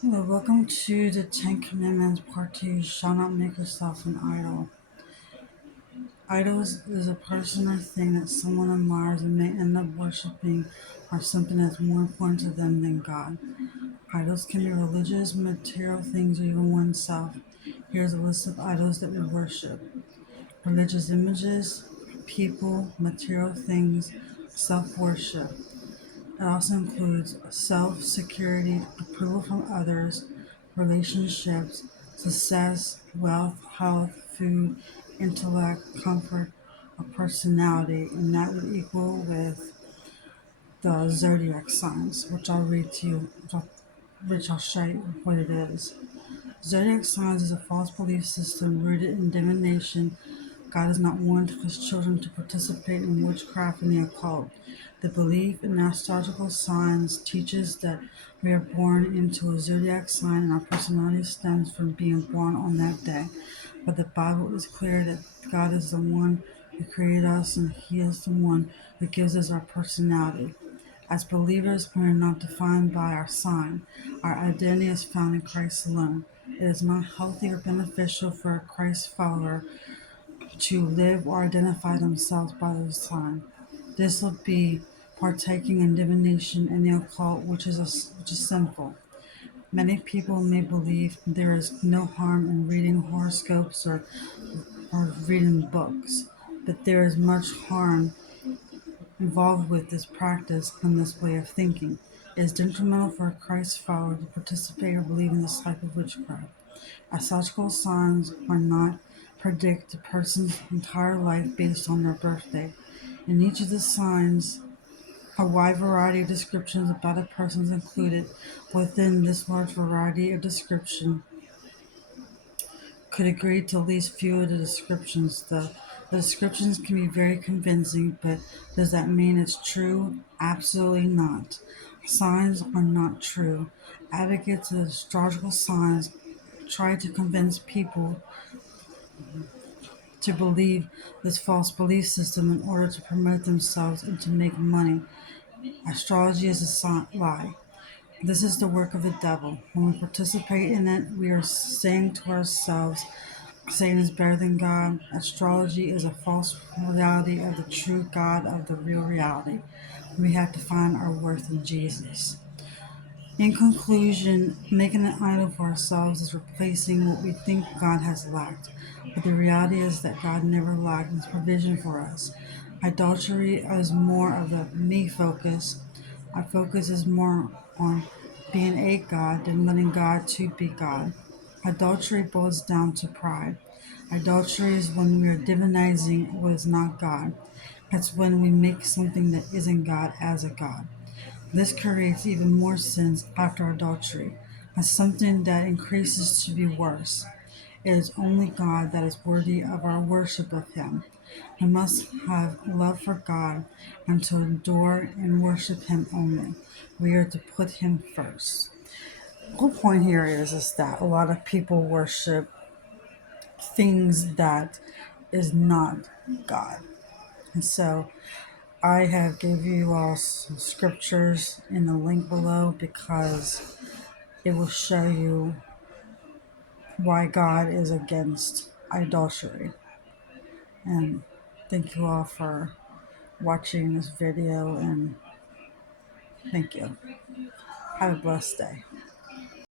Hello, welcome to the Ten Commandments Part 2. You shall not make yourself an idol. Idols is a person or thing that someone admires and may end up worshiping, or something that's more important to them than God. Idols can be religious, material things, or even oneself. Here's a list of idols that we worship: religious images, people, material things, self worship. It also includes self, security, approval from others, relationships, success, wealth, health, food, intellect, comfort, or personality, and that would equal with the zodiac signs, which I'll read to you, which I'll show you what it is. Zodiac signs is a false belief system rooted in divination. God has not wanted his children to participate in witchcraft and the occult. The belief in astrological signs teaches that we are born into a zodiac sign and our personality stems from being born on that day. But the Bible is clear that God is the one who created us and he is the one who gives us our personality. As believers, we are not defined by our sign. Our identity is found in Christ alone. It is not healthy or beneficial for a Christ follower to live or identify themselves by their sign. This will be partaking in divination and the occult, which is sinful. Many people may believe there is no harm in reading horoscopes or reading books, but there is much harm involved with this practice and this way of thinking. It is detrimental for a Christ follower to participate or believe in this type of witchcraft. Astrological signs are not predict a person's entire life based on their birthday. In each of the signs, a wide variety of descriptions about a person is included. Within this large variety of description, could agree to at least few of the descriptions. The descriptions can be very convincing, but does that mean it's true? Absolutely not. Signs are not true. Advocates of astrological signs try to convince people to believe this false belief system in order to promote themselves and to make money. Astrology is a lie. This is the work of the devil. When we participate in it, we are saying to ourselves, Satan is better than God. Astrology is a false reality of the true God of the real reality. We have to find our worth in Jesus. In conclusion, making an idol for ourselves is replacing what we think God has lacked. But the reality is that God never lacked His provision for us. Idolatry is more of a me focus. Our focus is more on being a God than letting God to be God. Adultery boils down to pride. Adultery is when we are divinizing what is not God. That's when we make something that isn't God as a God. This creates even more sins after adultery, as something that increases to be worse. It is only God that is worthy of our worship of Him. We must have love for God and to adore and worship Him only. We are to put Him first. The whole point here is that a lot of people worship things that is not God. And so I have gave you all some scriptures in the link below because it will show you why God is against idolatry. And thank you all for watching this video and thank you. Have a blessed day.